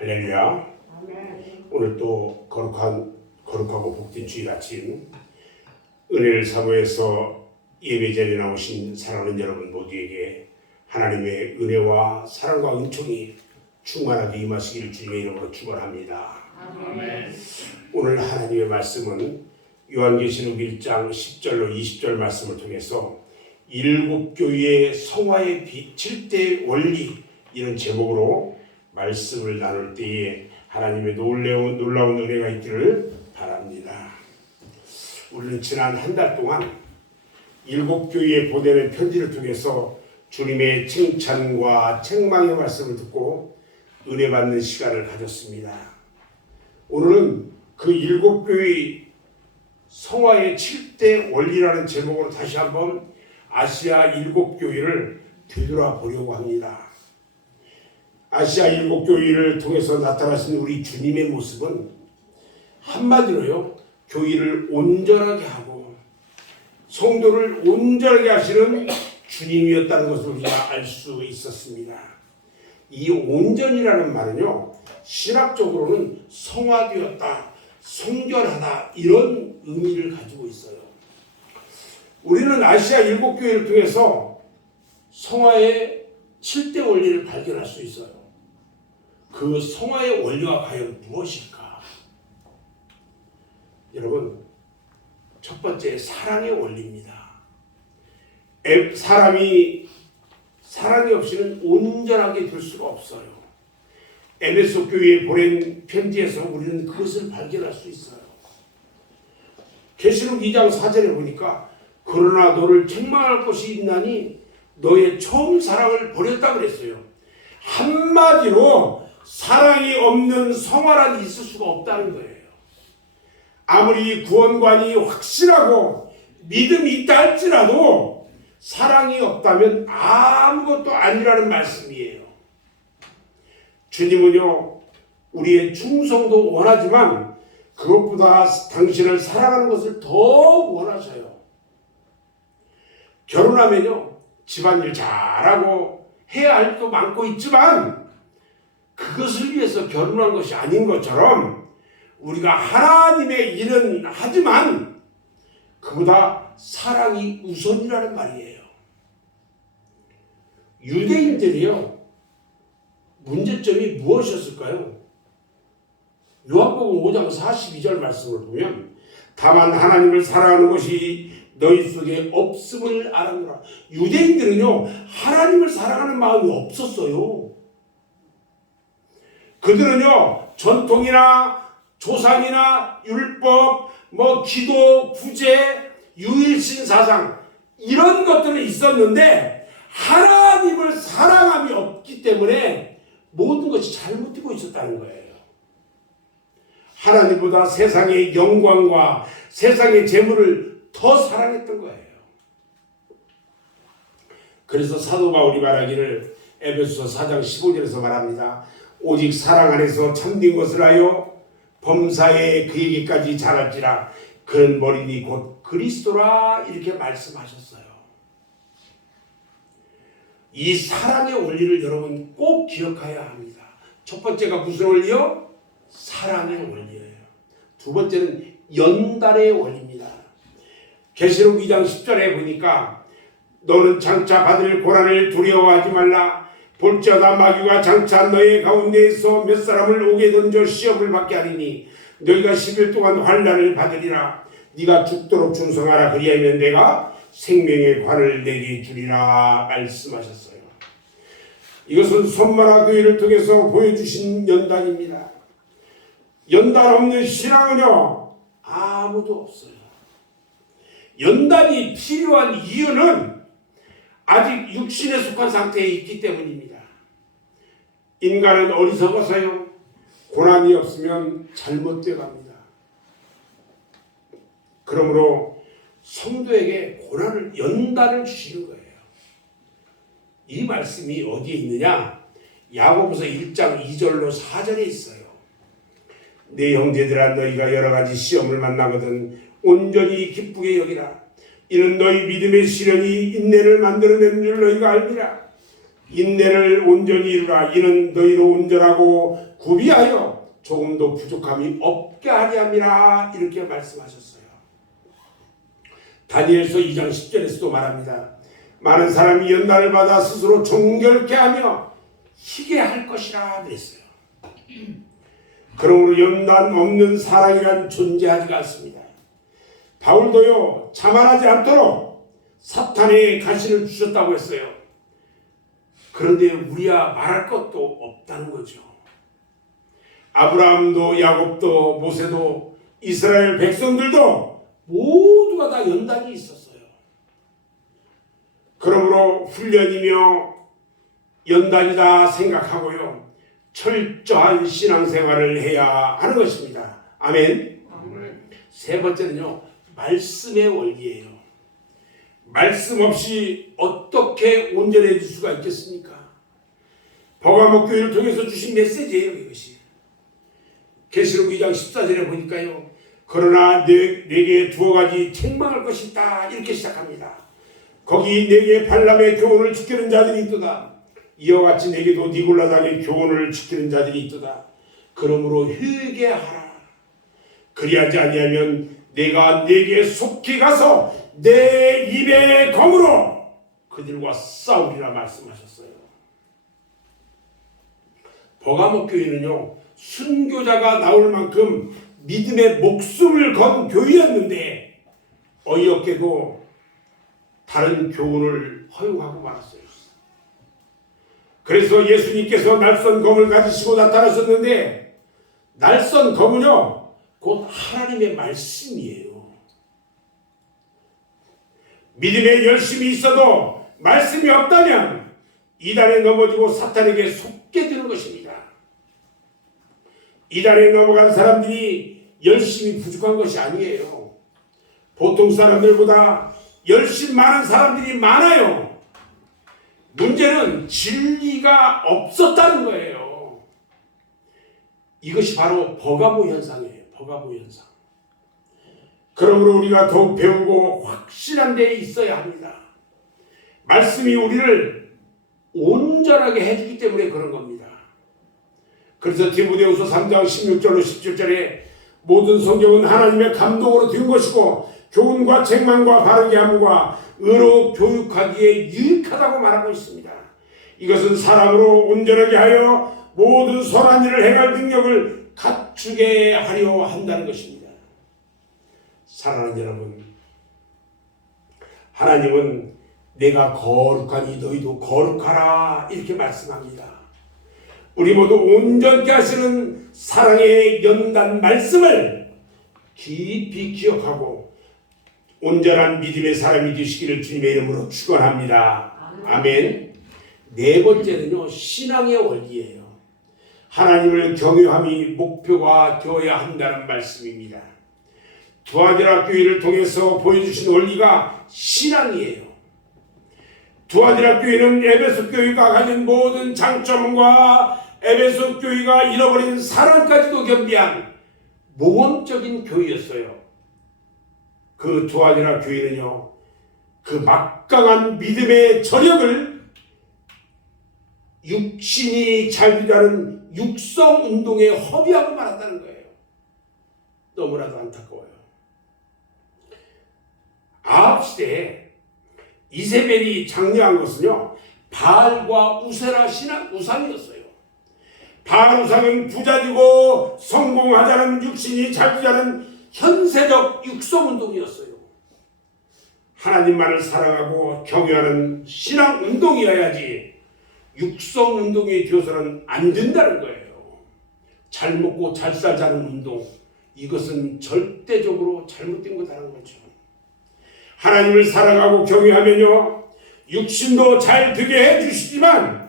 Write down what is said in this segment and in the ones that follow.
할렐루야. 아멘. 오늘 또 거룩하고 복된 주일 아침 은혜를 사모해서 예배 자리에 나오신 사랑하는 여러분 모두에게 하나님의 은혜와 사랑과 은총이 충만하게 임하시기를 주님의 이름으로 축원합니다. 아멘. 오늘 하나님의 말씀은 요한계시록 1장 10절로 20절 말씀을 통해서 일곱 교회의 성화의 빛 7대 원리 이런 제목으로 말씀을 나눌 때에 하나님의 놀라운 은혜가 있기를 바랍니다. 우리는 지난 한 달 동안 일곱 교회에 보내는 편지를 통해서 주님의 칭찬과 책망의 말씀을 듣고 은혜 받는 시간을 가졌습니다. 오늘은 그 일곱 교회 성화의 7대 원리라는 제목으로 다시 한번 아시아 일곱 교회를 되돌아보려고 합니다. 아시아 일곱 교회를 통해서 나타나신 우리 주님의 모습은 한마디로요, 교회를 온전하게 하고 성도를 온전하게 하시는 주님이었다는 것을 우리가 알 수 있었습니다. 이 온전이라는 말은요, 신학적으로는 성화되었다, 성결하다 이런 의미를 가지고 있어요. 우리는 아시아 일곱 교회를 통해서 성화의 7대 원리를 발견할 수 있어요. 그 성화의 원리가 과연 무엇일까? 여러분, 첫 번째 사랑의 원리입니다. 사랑이 없이는 온전하게 될 수가 없어요. 에베소 교회에 보낸 편지에서 우리는 그것을 발견할 수 있어요. 계시록 2장 4절에 보니까 그러나 너를 책망할 것이 있나니 너의 처음 사랑을 버렸다 그랬어요. 한마디로 사랑이 없는 성화란 있을 수가 없다는 거예요. 아무리 구원관이 확실하고 믿음이 있다 할지라도 사랑이 없다면 아무것도 아니라는 말씀이에요. 주님은요, 우리의 충성도 원하지만 그것보다 당신을 사랑하는 것을 더 원하셔요. 결혼하면요, 집안일 잘하고 해야 할 일도 많고 있지만 그것을 위해서 결혼한 것이 아닌 것처럼 우리가 하나님의 일은 하지만 그보다 사랑이 우선이라는 말이에요. 유대인들이요, 문제점이 무엇이었을까요? 요한복음 5장 42절 말씀을 보면 다만 하나님을 사랑하는 것이 너희 속에 없음을 알았노라. 유대인들은요, 하나님을 사랑하는 마음이 없었어요. 그들은요, 전통이나 조상이나 율법, 기도, 구제, 유일신 사상 이런 것들은 있었는데 하나님을 사랑함이 없기 때문에 모든 것이 잘못되고 있었다는 거예요. 하나님보다 세상의 영광과 세상의 재물을 더 사랑했던 거예요. 그래서 사도 바울이 말하기를 에베소서 4장 15절에서 말합니다. 오직 사랑 안에서 참된 것을 하여 범사에 그에게까지 자랄지라 그는 머리니 곧 그리스도라 이렇게 말씀하셨어요. 이 사랑의 원리를 여러분 꼭 기억해야 합니다. 첫 번째가 무슨 원리요? 사랑의 원리예요. 두 번째는 연단의 원리입니다. 계시록 2장 10절에 보니까 너는 장차 받을 고난을 두려워하지 말라. 볼지어다 마귀가 장차 너의 가운데에서 몇 사람을 옥에 던져 시험을 받게 하리니 너희가 10일 동안 환난을 받으리라. 네가 죽도록 충성하라. 그리하면 내가 생명의 관을 내게 주리라 말씀하셨어요. 이것은 손마라 교회를 통해서 보여주신 연단입니다. 연단 없는 신앙은요, 아무도 없어요. 연단이 필요한 이유는 아직 육신에 속한 상태에 있기 때문입니다. 인간은 어리석어서요, 고난이 없으면 잘못되어 갑니다. 그러므로 성도에게 연단을 주시는 거예요. 이 말씀이 어디에 있느냐? 야고보서 1장 2절로 4절에 있어요. 내 형제들아, 너희가 여러 가지 시험을 만나거든 온전히 기쁘게 여기라. 이는 너희 믿음의 시련이 인내를 만들어내는 줄 너희가 알리라. 인내를 온전히 이루라. 이는 너희로 온전하고 구비하여 조금도 부족함이 없게 하려 함이라. 이렇게 말씀하셨어요. 다니엘서 2장 10절에서도 말합니다. 많은 사람이 연단을 받아 스스로 정결케 하며 희게 할 것이라 그랬어요. 그러므로 연단 없는 사랑이란 존재하지가 않습니다. 바울도요, 자만하지 않도록 사탄의 가시를 주셨다고 했어요. 그런데 우리야 말할 것도 없다는 거죠. 아브라함도 야곱도 모세도 이스라엘 백성들도 모두가 다 연단이 있었어요. 그러므로 훈련이며 연단이다 생각하고요, 철저한 신앙생활을 해야 하는 것입니다. 아멘. 세 번째는요, 말씀의 원리예요. 말씀 없이 어떻게 온전해질 수가 있겠습니까? 버가목 교회를 통해서 주신 메시지예요, 이것이. 계시록 2장 14절에 보니까요, 그러나 내게 두어 가지 책망할 것이 있다, 이렇게 시작합니다. 거기 내게 발람의 교훈을 지키는 자들이 있도다. 이와 같이 내게도 니골라당의 교훈을 지키는 자들이 있도다. 그러므로 회개하라. 그리하지 아니하면 내가 내게 속히 가서 내 입의 검으로 그들과 싸우리라 말씀하셨어요. 버가목 교회는요, 순교자가 나올 만큼 믿음의 목숨을 건 교회였는데 어이없게도 다른 교훈을 허용하고 말았어요. 그래서 예수님께서 날선 검을 가지시고 나타나셨는데, 날선 검은요 곧 하나님의 말씀이에요. 믿음에 열심이 있어도 말씀이 없다면 이단에 넘어지고 사탄에게 속게 되는 것입니다. 이단에 넘어간 사람들이 열심이 부족한 것이 아니에요. 보통 사람들보다 열심 많은 사람들이 많아요. 문제는 진리가 없었다는 거예요. 이것이 바로 버가모 현상이에요. 버가모 현상. 그러므로 우리가 더욱 배우고 확실한 데에 있어야 합니다. 말씀이 우리를 온전하게 해주기 때문에 그런 겁니다. 그래서 디모데후서 3장 16절로 17절에 모든 성경은 하나님의 감동으로 된 것이고 교훈과 책망과 바르게 함과 의로 교육하기에 유익하다고 말하고 있습니다. 이것은 사람으로 온전하게 하여 모든 선한 일을 행할 능력을 갖추게 하려 한다는 것입니다. 사랑하는 여러분, 하나님은 내가 거룩하니 너희도 거룩하라, 이렇게 말씀합니다. 우리 모두 온전케 하시는 사랑의 연단 말씀을 깊이 기억하고 온전한 믿음의 사람이 되시기를 주님의 이름으로 축원합니다. 아멘. 네 번째는요, 신앙의 원리예요. 하나님을 경외함이 목표가 되어야 한다는 말씀입니다. 두아디라 교회를 통해서 보여주신 원리가 신앙이에요. 두아디라 교회는 에베소 교회가 가진 모든 장점과 에베소 교회가 잃어버린 사랑까지도 겸비한 모범적인 교회였어요. 그 두아디라 교회는요, 그 막강한 믿음의 저력을 육신이 잘되다는 육성 운동에 허비하고 말았다는 거예요. 너무나도 안타까워요. 아합 시대에 이세벨이 장려한 것은요, 바알과 우세라 신앙 우상이었어요. 바알 우상은 부자지고 성공하자는, 육신이 잘되자는 현세적 육성운동이었어요. 하나님만을 사랑하고 경외하는 신앙운동이어야지 육성운동이 되어서는 안 된다는 거예요. 잘 먹고 잘 살자는 운동, 이것은 절대적으로 잘못된 거다라는 거죠. 하나님을 사랑하고 경외하면요, 육신도 잘 되게 해주시지만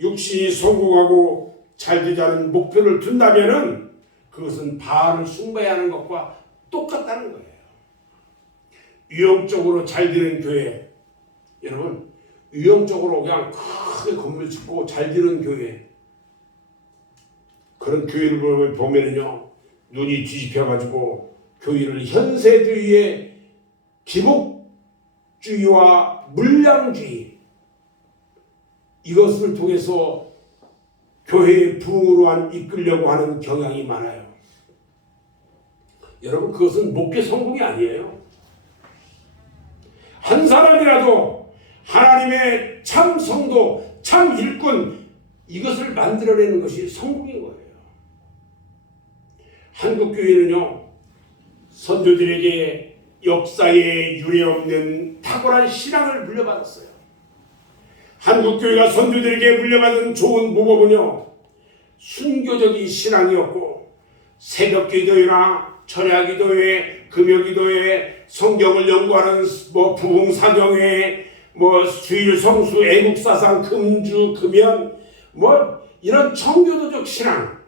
육신이 성공하고 잘 되자는 목표를 둔다면은 그것은 바알을 숭배해야 하는 것과 똑같다는 거예요. 유형적으로 잘 되는 교회, 여러분, 유형적으로 그냥 크게 건물 짓고 잘 되는 교회, 그런 교회를 보면은요, 눈이 뒤집혀가지고 교회를 현세주의의 기복주의와 물량주의, 이것을 통해서 교회의 부흥으로 이끌려고 하는 경향이 많아요. 여러분, 그것은 목회 성공이 아니에요. 한 사람이라도 하나님의 참 성도, 참 일꾼, 이것을 만들어내는 것이 성공인 거예요. 한국교회는요, 선조들에게 역사에 유례없는 탁월한 신앙을 물려받았어요. 한국교회가 선조들에게 물려받은 좋은 모범은요, 순교적인 신앙이었고, 새벽기도회나 철야기도회, 금요기도회, 성경을 연구하는 부흥사경회, 주일 성수, 애국사상, 금주, 금연, 이런 청교도적 신앙,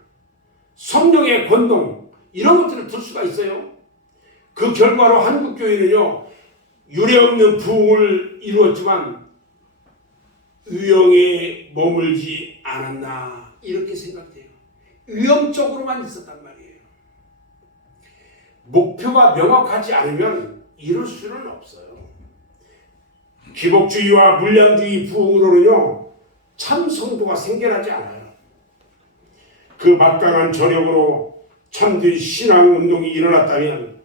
성령의 권동, 이런 것들을 들 수가 있어요. 그 결과로 한국교회는요, 유례없는 부흥을 이루었지만 유형에 머물지 않았나, 이렇게 생각돼요. 위험적으로만 있었단 말이에요. 목표가 명확하지 않으면 이룰 수는 없어요. 기복주의와 물량주의 부흥으로는요, 참 성도가 생겨나지 않아요. 그 막강한 저력으로 참된 신앙운동이 일어났다면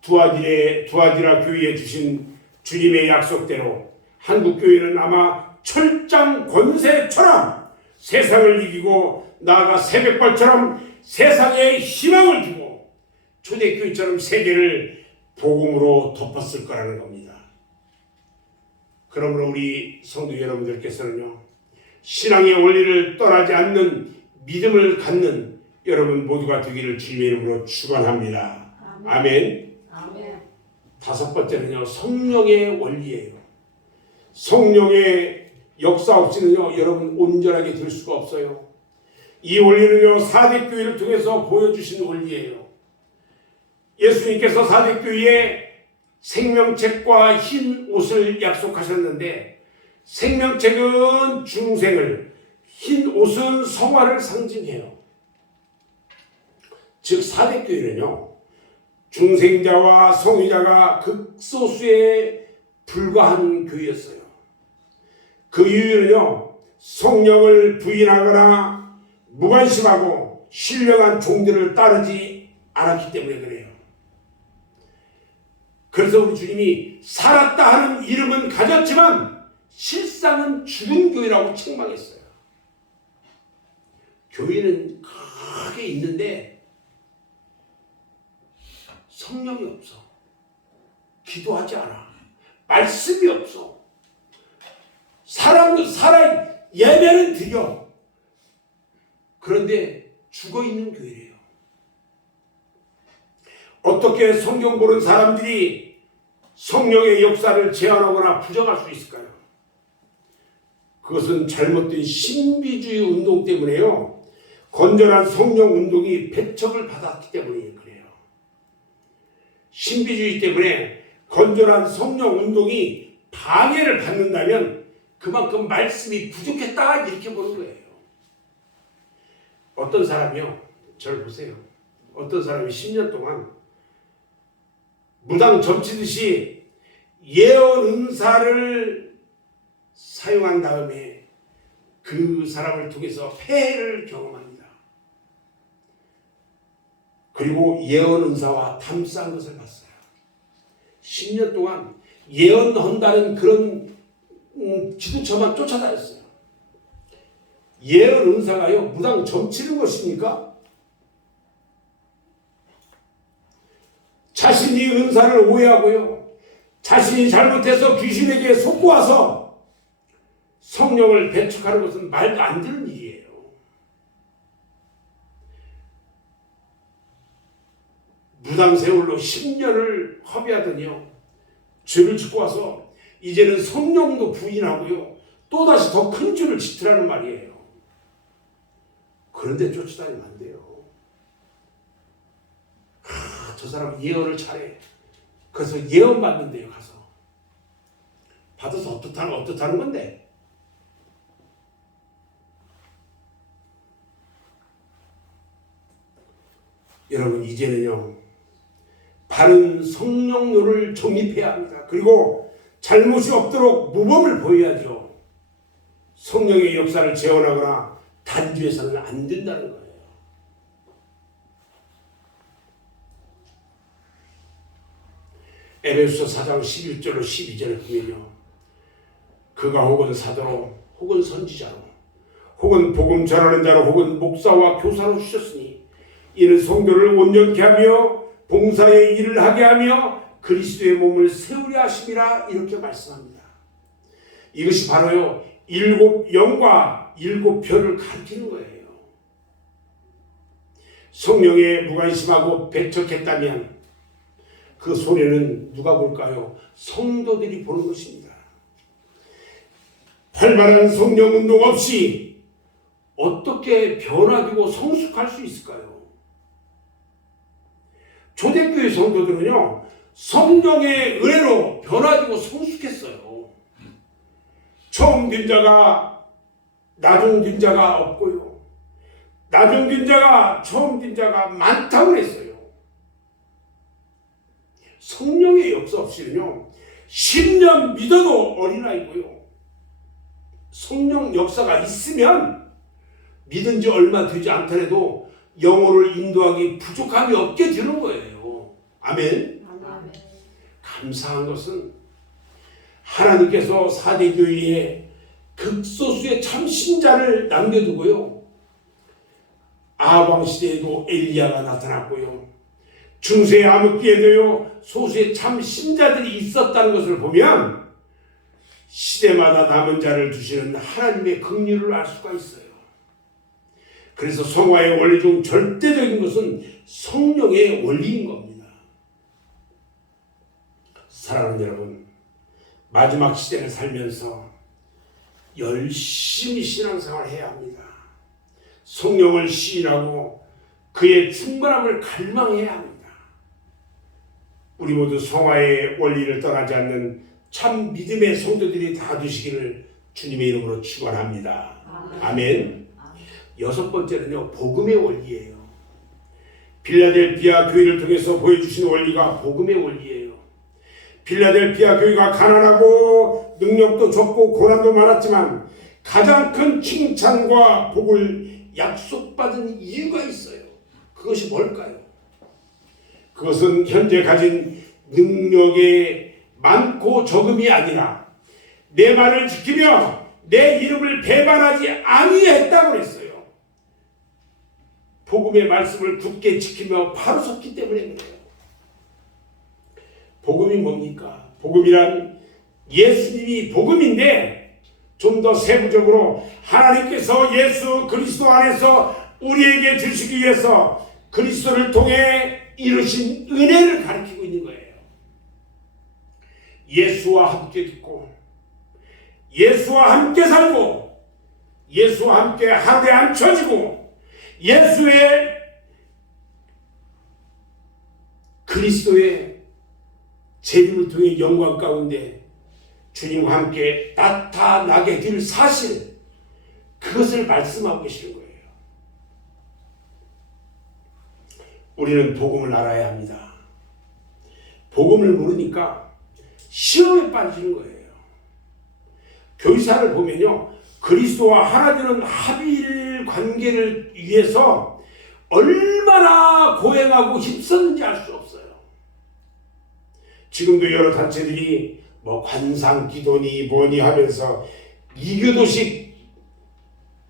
두아디라 교회에 주신 주님의 약속대로 한국교회는 아마 철장 권세처럼 세상을 이기고 나아가 새벽발처럼 세상에 희망을 주고 초대교회처럼 세계를 복음으로 덮었을 거라는 겁니다. 그러므로 우리 성도 여러분들께서는요, 신앙의 원리를 떠나지 않는 믿음을 갖는 여러분 모두가 되기를 주님의 이름으로 축원합니다. 아멘. 아멘. 다섯 번째는요, 성령의 원리예요. 성령의 역사 없이는요, 여러분 온전하게 될 수가 없어요. 이 원리는요, 사대교회를 통해서 보여주신 원리예요. 예수님께서 사대교회에 생명책과 흰 옷을 약속하셨는데, 생명책은 중생을, 흰 옷은 성화를 상징해요. 즉 사대교회는요, 중생자와 성의자가 극소수에 불과한 교회였어요. 그 이유는요, 성령을 부인하거나 무관심하고 신령한 종들을 따르지 않았기 때문에 그래요. 그래서 우리 주님이 살았다 하는 이름은 가졌지만 실상은 죽은 교회라고 책망했어요. 교회는 크게 있는데 성령이 없어. 기도하지 않아. 말씀이 없어. 사람도 살아, 예배는 드려. 그런데 죽어있는 교회래요. 어떻게 성경 보는 사람들이 성령의 역사를 제한하거나 부정할 수 있을까요? 그것은 잘못된 신비주의 운동 때문에요. 건전한 성령 운동이 배척을 받았기 때문에 그래요. 신비주의 때문에 건전한 성령 운동이 방해를 받는다면 그만큼 말씀이 부족했다, 이렇게 보는 거예요. 어떤 사람이요, 저를 보세요. 어떤 사람이 10년 동안 무당 점치듯이 예언 은사를 사용한 다음에 그 사람을 통해서 폐해를 경험합니다. 그리고 예언 은사와 담수한 것을 봤어요. 10년 동안 예언한다는 그런 지도처만 쫓아다녔어요. 예언 은사가요, 무당 점치는 것입니까? 자신이 은사를 오해하고요, 자신이 잘못해서 귀신에게 속고와서 성령을 배척하는 것은 말도 안 되는 일이에요. 무당 세월로 10년을 허비하더니요, 죄를 짓고 와서 이제는 성령도 부인하고요, 또다시 더 큰 죄를 짓으라는 말이에요. 그런데 쫓아다니면 안 돼요. 저 사람 예언을 잘해. 그래서 예언 받는데요, 가서. 받아서 어떻다는 건데? 여러분, 이제는요, 바른 성령로를 정립해야 합니다. 그리고 잘못이 없도록 모범을 보여야죠. 성령의 역사를 재현하거나 단죄해서는 안 된다는 거예요. 에베소서 4장 11절로 12절에 보면요. 그가 혹은 사도로 혹은 선지자로 혹은 복음 전하는 자로 혹은 목사와 교사로 주셨으니 이는 성도를 온전케 하며 봉사의 일을 하게 하며 그리스도의 몸을 세우려 하심이라 이렇게 말씀합니다. 이것이 바로요 7 영과 7 별을 가리키는 거예요. 성령의 무관심하고 배척했다면 그 손해는 누가 볼까요? 성도들이 보는 것입니다. 활발한 성령 운동 없이 어떻게 변화되고 성숙할 수 있을까요? 초대교회 성도들은요 성령의 은혜로 변화되고 성숙했어요. 처음 된 자가 나중 된 자가 없고요, 나중 된 자가 처음 된 자가 많다고 했어요. 성령의 역사 없이는요 10년 믿어도 어린아이고요, 성령 역사가 있으면 믿은 지 얼마 되지 않더라도 영혼을 인도하기 부족함이 없게 되는 거예요. 아멘. 아멘. 감사한 것은 하나님께서 4대 교회에 극소수의 참 신자를 남겨두고요, 아방 시대에도 엘리야가 나타났고요, 중세의 암흑기에도요 소수의 참 신자들이 있었다는 것을 보면 시대마다 남은 자를 두시는 하나님의 긍휼을 알 수가 있어요. 그래서 성화의 원리 중 절대적인 것은 성령의 원리인 겁니다. 사랑하는 여러분, 마지막 시대를 살면서 열심히 신앙생활을 해야 합니다. 성령을 시인하고 그의 충만함을 갈망해야 합니다. 우리 모두 성화의 원리를 떠나지 않는 참 믿음의 성도들이 다 되시기를 주님의 이름으로 축원합니다. 아멘. 6번째는요 복음의 원리예요. 빌라델피아 교회를 통해서 보여주신 원리가 복음의 원리예요. 빌라델피아 교회가 가난하고 능력도 적고 고난도 많았지만 가장 큰 칭찬과 복을 약속받은 이유가 있어요. 그것이 뭘까요? 그것은 현재 가진 능력의 많고 적음이 아니라 내 말을 지키며 내 이름을 배반하지 아니했다고 했어요. 복음의 말씀을 굳게 지키며 바로 섰기 때문에 그래요. 복음이 뭡니까? 복음이란 예수님이 복음인데 좀 더 세부적으로 하나님께서 예수 그리스도 안에서 우리에게 주시기 위해서 그리스도를 통해 이루신 은혜를 가리키고 있는 거예요. 예수와 함께 듣고 예수와 함께 살고 예수와 함께 하루에 앉혀지고 예수의 그리스도의 재림을 통해 영광 가운데 주님과 함께 나타나게 될 사실, 그것을 말씀하고 계시는 거예요. 우리는 복음을 알아야 합니다. 복음을 모르니까 시험에 빠지는 거예요. 교회사를 보면요, 그리스도와 하나 되는 합일 관계를 위해서 얼마나 고행하고 힘썼는지 알 수 없어요. 지금도 여러 단체들이 관상기도니 뭐니 하면서 이교도식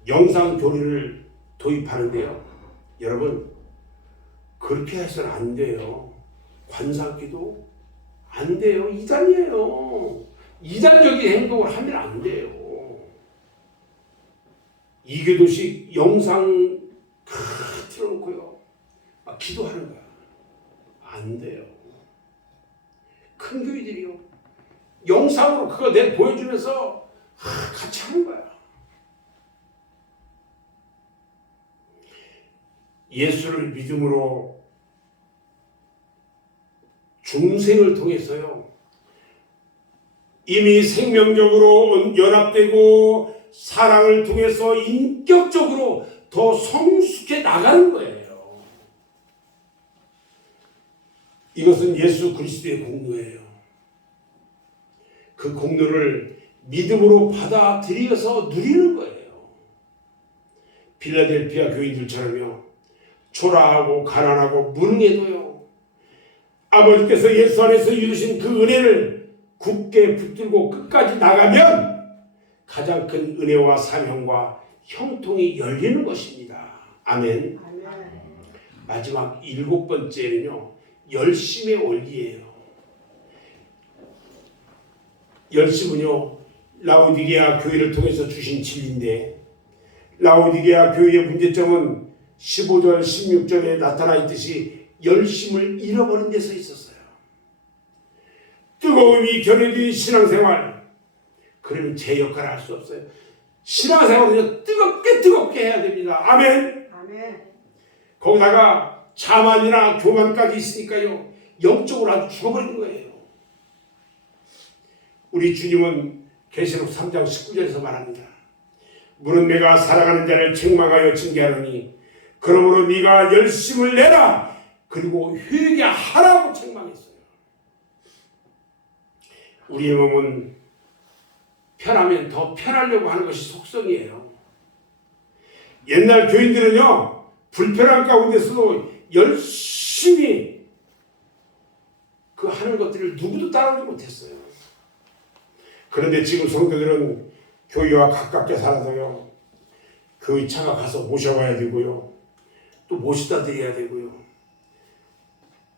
영상 교리를 도입하는데요. 여러분, 그렇게 해서는 안 돼요. 관상기도 안 돼요. 이단이에요. 이단적인 행동을 하면 안 돼요. 이교도식 영상 틀어놓고요, 막 기도하는 거야. 안 돼요. 큰 교회들이요, 영상으로 그거 내 보여주면서 같이 하는 거야. 예수를 믿음으로 중생을 통해서요, 이미 생명적으로 연합되고 사랑을 통해서 인격적으로 더 성숙해 나가는 거예요. 이것은 예수 그리스도의 공로예요. 그 공로를 믿음으로 받아들여서 누리는 거예요. 필라델피아 교인들처럼요. 초라하고 가난하고 무능해도요. 아버지께서 예수 안에서 이루신 그 은혜를 굳게 붙들고 끝까지 나가면 가장 큰 은혜와 사명과 형통이 열리는 것입니다. 아멘. 마지막 7번째는요. 열심의 원리예요. 열심은요. 라오디게아 교회를 통해서 주신 진리인데 라오디게아 교회의 문제점은 15절 16절에 나타나 있듯이 열심을 잃어버린 데서 있었어요. 뜨거움이 결여된 신앙생활, 그러면 제 역할을 할 수 없어요. 신앙생활은요 뜨겁게 해야 됩니다. 아멘. 거기다가 자만이나 교만까지 있으니까요 영적으로 아주 죽어버린 거예요. 우리 주님은 계시록 3장 19절에서 말합니다. 물은 내가 사랑하는 자를 책망하여 징계하노니 그러므로 네가 열심을 내라 그리고 회개하라고 책망했어요. 우리의 몸은 편하면 더 편하려고 하는 것이 속성이에요. 옛날 교인들은요 불편한 가운데서도 열심히 그 하는 것들을 누구도 따라오지 못했어요. 그런데 지금 성도들은 교회와 가깝게 살아서요 교회 차가 가서 모셔와야 되고요 또 모시다 드려야 되고요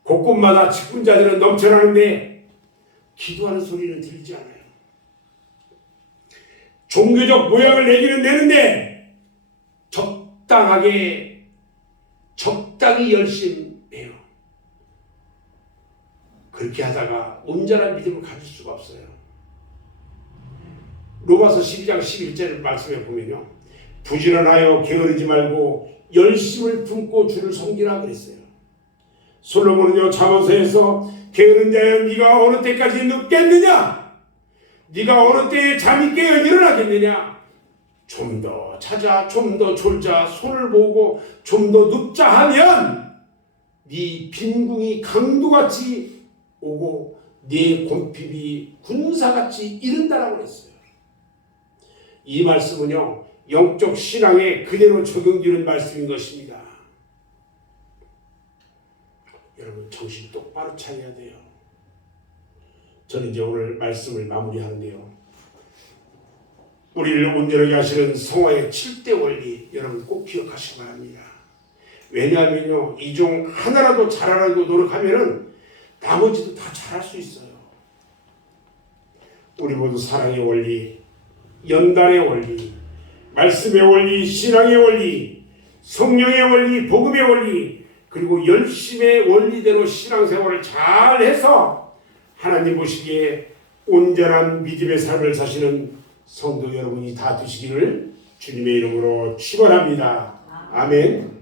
곳곳마다 직분자들은 넘쳐나는데 기도하는 소리는 들리지 않아요. 종교적 모양을 내기는 내는데 적당히 열심해요. 그렇게 하다가 온전한 믿음을 가질 수가 없어요. 로마서 12장 11절 말씀에 보면요. 부지런하여 게으르지 말고 열심을 품고 주를 섬기라 그랬어요. 솔로몬은요 잠언서에서 게으른 자여 네가 어느 때까지 눕겠느냐? 네가 어느 때에 잠이 깨어 일어나겠느냐? 좀 더 찾아, 좀 더 졸자, 손을 보고 좀 더 눕자 하면 네 빈궁이 강도같이 오고 네 곰핍이 군사같이 이른다라고 했어요. 이 말씀은요 영적 신앙에 그대로 적용되는 말씀인 것입니다. 여러분 정신 똑바로 차려야 돼요. 저는 이제 오늘 말씀을 마무리하는데요. 우리를 온전하게 하시는 성화의 7대 원리 여러분 꼭 기억하시기 바랍니다. 왜냐하면요 이 중 하나라도 잘하려고 노력하면은 나머지도 다 잘할 수 있어요. 우리 모두 사랑의 원리, 연단의 원리, 말씀의 원리, 신앙의 원리, 성령의 원리, 복음의 원리, 그리고 열심의 원리대로 신앙생활을 잘해서 하나님 보시기에 온전한 믿음의 삶을 사시는 성도 여러분이 다 되시기를 주님의 이름으로 축원합니다. 아멘.